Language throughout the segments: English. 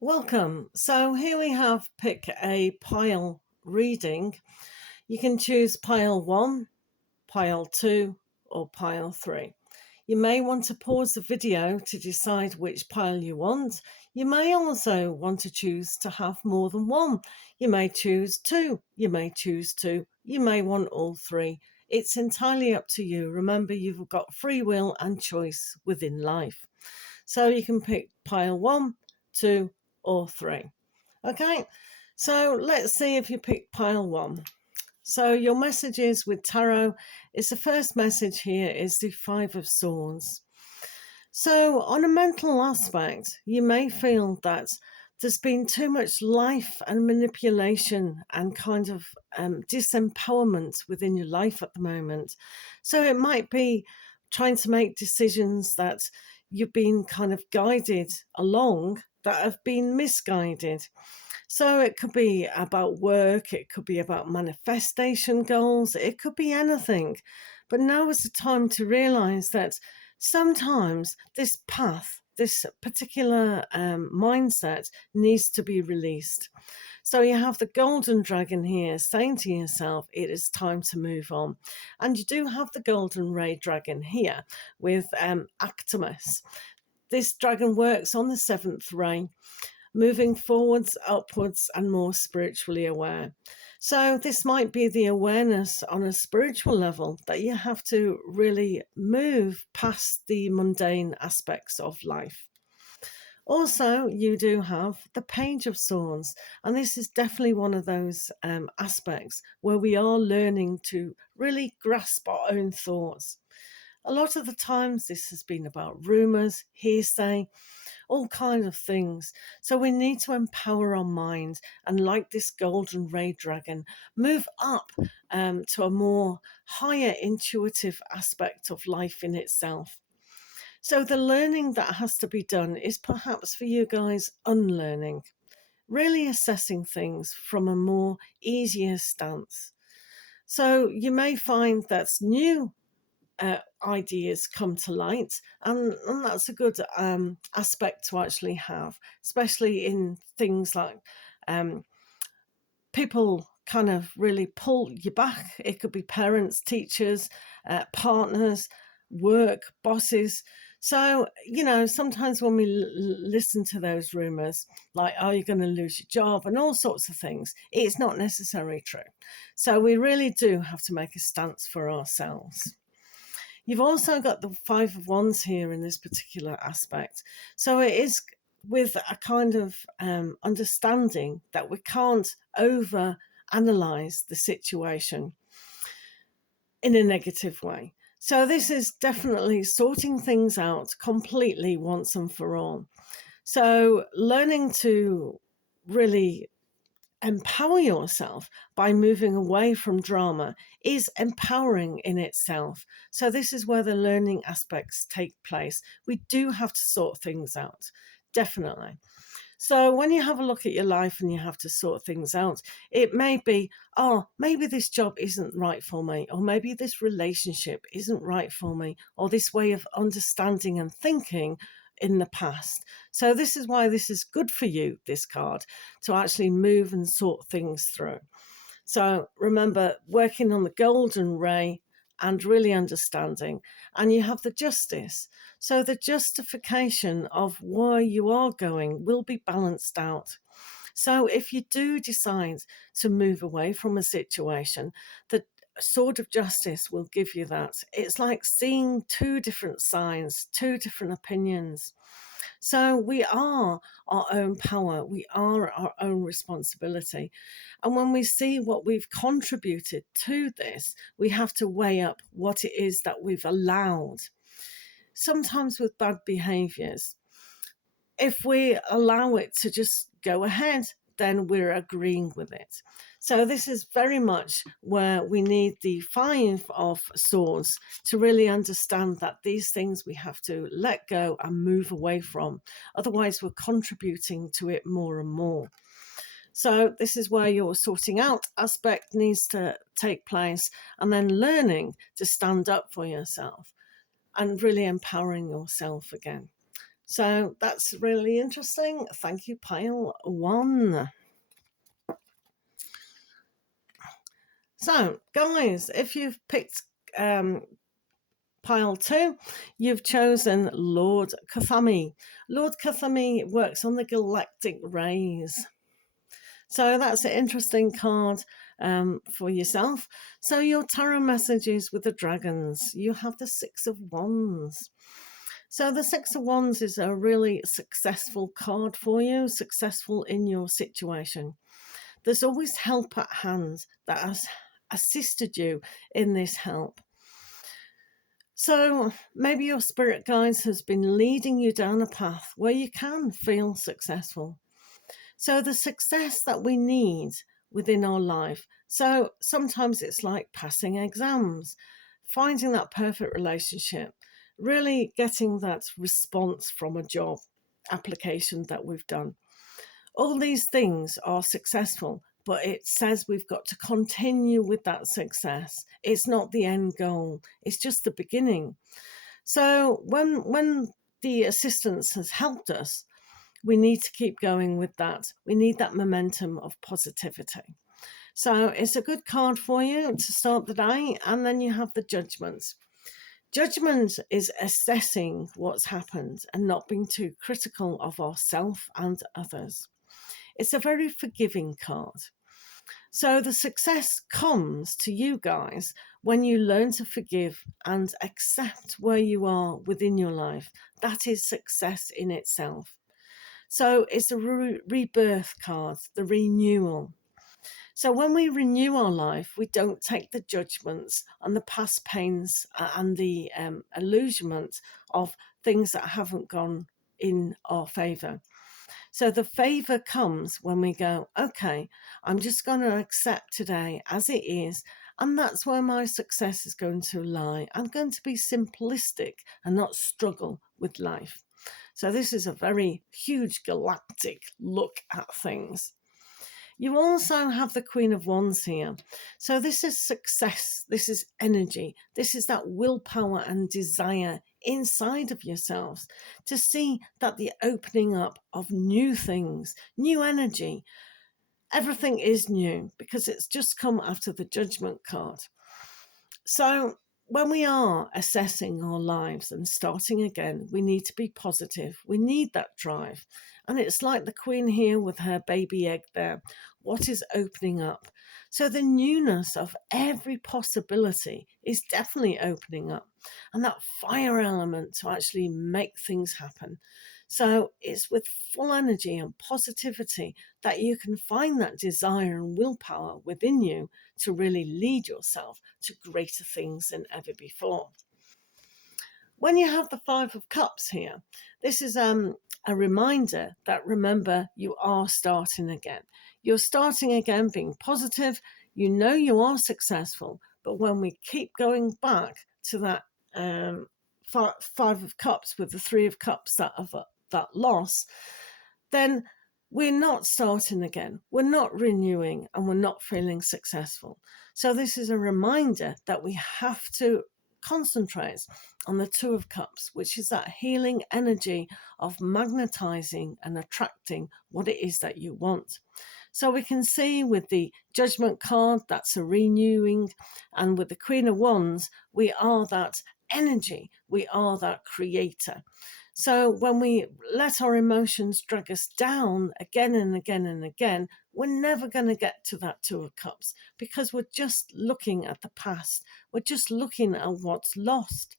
Welcome. So here we have pick a pile reading. You can choose pile 1, pile 2, or pile 3. You may want to pause the video to decide which pile you want. You may also want to choose to have more than one. You may choose two. You may choose two. You may want all three. It's entirely up to you. Remember, you've got free will and choice within life. So you can pick pile 1, 2, or 3. Okay, so let's see if you pick pile 1. So your messages with tarot is the first message here is the Five of Swords. So on a mental aspect, you may feel that there's been too much life and manipulation and kind of disempowerment within your life at the moment. So it might be trying to make decisions that you've been kind of guided along that have been misguided. So it could be about work, it could be about manifestation goals, it could be anything. But now is the time to realize that sometimes this path, this particular mindset needs to be released. So you have the golden dragon here saying to yourself, it is time to move on. And you do have the golden ray dragon here with Actimus. This dragon works on the seventh ray, moving forwards, upwards, and more spiritually aware. So, this might be the awareness on a spiritual level that you have to really move past the mundane aspects of life. Also, you do have the Page of Swords, and this is definitely one of those aspects where we are learning to really grasp our own thoughts. A lot of the times, this has been about rumors, hearsay, all kinds of things. So we need to empower our mind and, like this golden ray dragon, move up to a more higher intuitive aspect of life in itself. So the learning that has to be done is perhaps for you guys unlearning, really assessing things from a more easier stance. So you may find that's new ideas come to light, and that's a good aspect to actually have, especially in things like um, people kind of really pull you back. It could be parents, teachers, partners, work, bosses. So, sometimes when we listen to those rumors, like, oh, you're going to lose your job and all sorts of things, it's not necessarily true. So we really do have to make a stance for ourselves. You've also got the Five of Wands here in this particular aspect. So it is with a kind of understanding that we can't over analyze the situation in a negative way. So this is definitely sorting things out completely once and for all. So learning to really empower yourself by moving away from drama is empowering in itself. So this is where the learning aspects take place. We do have to sort things out, definitely. So when you have a look at your life and you have to sort things out, it may be, oh, maybe this job isn't right for me, or maybe this relationship isn't right for me, or this way of understanding and thinking in the past. So this is why this is good for you, this card, to actually move and sort things through. So remember, working on the golden ray and really understanding. And you have the justice. So the justification of why you are going will be balanced out. So if you do decide to move away from a situation, the sword of justice will give you that. It's like seeing two different sides, two different opinions. So we are our own power, we are our own responsibility. And when we see what we've contributed to this, we have to weigh up what it is that we've allowed. Sometimes with bad behaviors, if we allow it to just go ahead, then we're agreeing with it. So this is very much where we need the Five of Swords to really understand that these things we have to let go and move away from. Otherwise, we're contributing to it more and more. So this is where your sorting out aspect needs to take place, and then learning to stand up for yourself and really empowering yourself again. So that's really interesting. Thank you, pile one. So, guys, if you've picked pile two, you've chosen Lord Kathami. Lord Kathami works on the galactic rays. So that's an interesting card for yourself. So your tarot messages with the dragons, you have the Six of Wands. So the Six of Wands is a really successful card for you, successful in your situation. There's always help at hand that has assisted you in this help. So maybe your spirit guides has been leading you down a path where you can feel successful. So the success that we need within our life. So sometimes it's like passing exams, finding that perfect relationship, really getting that response from a job application that we've done. All these things are successful, but it says we've got to continue with that success. It's not the end goal, it's just the beginning. So when the assistance has helped us, we need to keep going with that. We need that momentum of positivity. So it's a good card for you to start the day. And then you have the judgment. Judgment is assessing what's happened and not being too critical of ourselves and others. It's a very forgiving card. So the success comes to you guys when you learn to forgive and accept where you are within your life. That is success in itself. So it's a rebirth card, the renewal. So when we renew our life, we don't take the judgments and the past pains and the illusionment of things that haven't gone in our favor. So the favor comes when we go, okay, I'm just going to accept today as it is. And that's where my success is going to lie. I'm going to be simplistic and not struggle with life. So this is a very huge galactic look at things. You also have the Queen of Wands here. So this is success. This is energy. This is that willpower and desire inside of yourselves to see that the opening up of new things, new energy. Everything is new because it's just come after the Judgment card. So when we are assessing our lives and starting again, we need to be positive. We need that drive. And it's like the Queen here with her baby egg there. What is opening up? So the newness of every possibility is definitely opening up. And that fire element to actually make things happen. So it's with full energy and positivity that you can find that desire and willpower within you to really lead yourself to greater things than ever before. When you have the Five of Cups here, this is a reminder that remember you are starting again. You're starting again being positive. You know you are successful, but when we keep going back to that Five of Cups with the Three of Cups that loss, then we're not starting again. We're not renewing and we're not feeling successful. So this is a reminder that we have to concentrate on the Two of Cups, which is that healing energy of magnetizing and attracting what it is that you want. So we can see with the Judgment card, that's a renewing, and with the Queen of Wands, we are that energy, we are that creator. So when we let our emotions drag us down again and again and again, we're never going to get to that Two of Cups because we're just looking at the past. We're just looking at what's lost.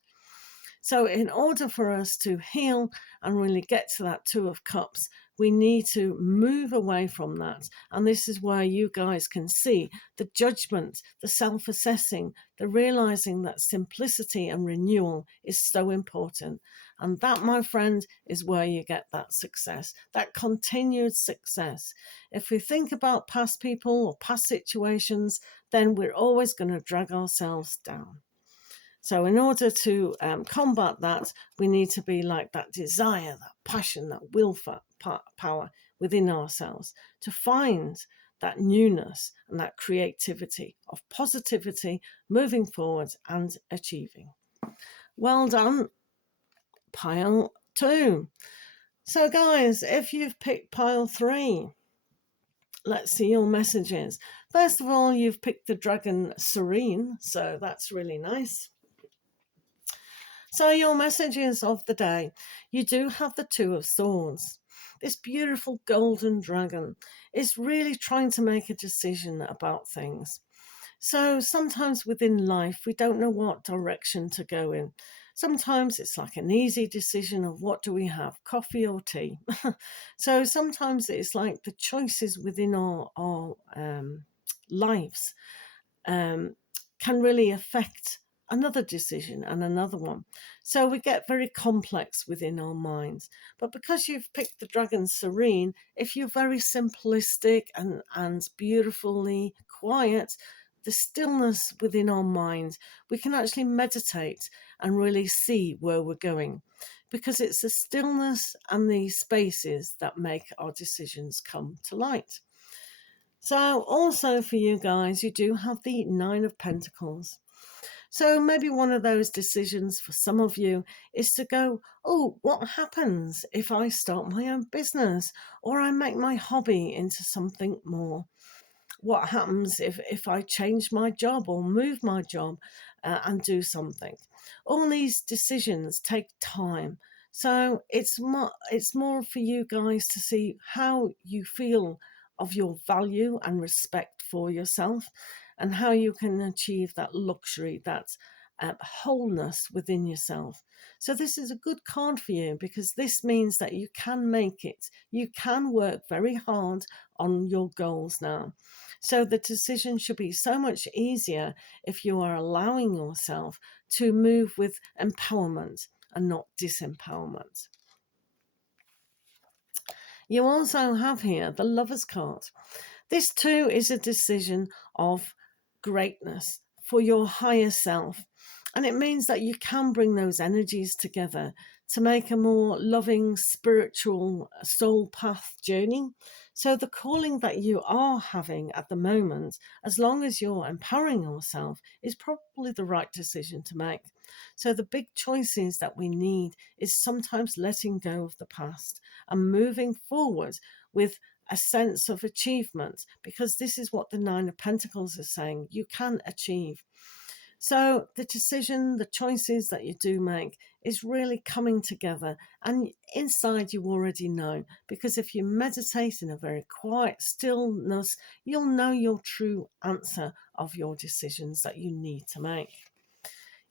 So in order for us to heal and really get to that Two of Cups, we need to move away from that. And this is where you guys can see the judgment, the self-assessing, the realizing that simplicity and renewal is so important. And that, my friend, is where you get that success, that continued success. If we think about past people or past situations, then we're always going to drag ourselves down. So in order to combat that, we need to be like that desire, that passion, that willpower within ourselves to find that newness and that creativity of positivity, moving forward and achieving. Well done, pile two. So guys, if you've picked pile 3, let's see your messages. First of all, you've picked the dragon Serene, so that's really nice. So your messages of the day, you do have the Two of Swords. This beautiful golden dragon is really trying to make a decision about things. So sometimes within life, we don't know what direction to go in. Sometimes it's like an easy decision of what do we have, coffee or tea. So sometimes it's like the choices within our lives can really affect another decision and another one. So we get very complex within our minds. But because you've picked the dragon Serene, if you're very simplistic and beautifully quiet, the stillness within our minds, we can actually meditate and really see where we're going, because it's the stillness and the spaces that make our decisions come to light. So also for you guys, you do have the Nine of Pentacles. So maybe one of those decisions for some of you is to go, oh, what happens if I start my own business or I make my hobby into something more? What happens if I change my job or move my job and do something? All these decisions take time. So it's more for you guys to see how you feel of your value and respect for yourself, and how you can achieve that luxury, that wholeness within yourself. So this is a good card for you, because this means that you can make it. You can work very hard on your goals now. So the decision should be so much easier if you are allowing yourself to move with empowerment and not disempowerment. You also have here the Lover's card. This too is a decision of greatness for your higher self. And it means that you can bring those energies together to make a more loving, spiritual soul path journey. So, the calling that you are having at the moment, as long as you're empowering yourself, is probably the right decision to make. So, the big choices that we need is sometimes letting go of the past and moving forward with a sense of achievement, because this is what the Nine of Pentacles is saying you can achieve. So the decision, the choices that you do make is really coming together, and inside you already know, because if you meditate in a very quiet stillness, you'll know your true answer of your decisions that you need to make.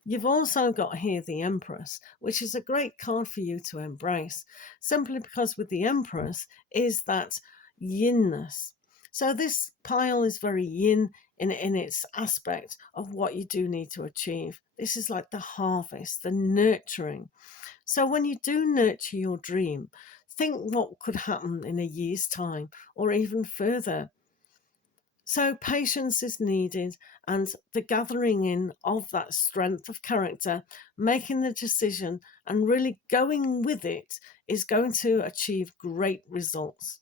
You've also got here the Empress, which is a great card for you to embrace, simply because with the Empress is that yinness. So this pile is very yin in its aspect of what you do need to achieve. This is like the harvest, the nurturing. So when you do nurture your dream, think what could happen in a year's time or even further. So patience is needed, and the gathering in of that strength of character, making the decision and really going with it, is going to achieve great results.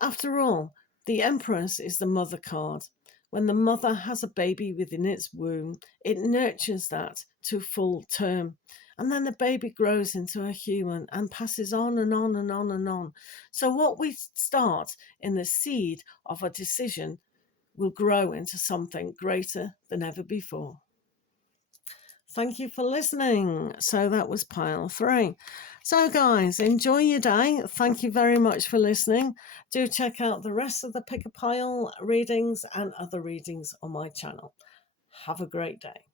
After all, the Empress is the mother card. When the mother has a baby within its womb, it nurtures that to full term. And then the baby grows into a human and passes on and on and on and on. So, what we start in the seed of a decision will grow into something greater than ever before. Thank you for listening. So that was pile 3. So, guys, enjoy your day. Thank you very much for listening. Do check out the rest of the Pick a Pile readings and other readings on my channel. Have a great day.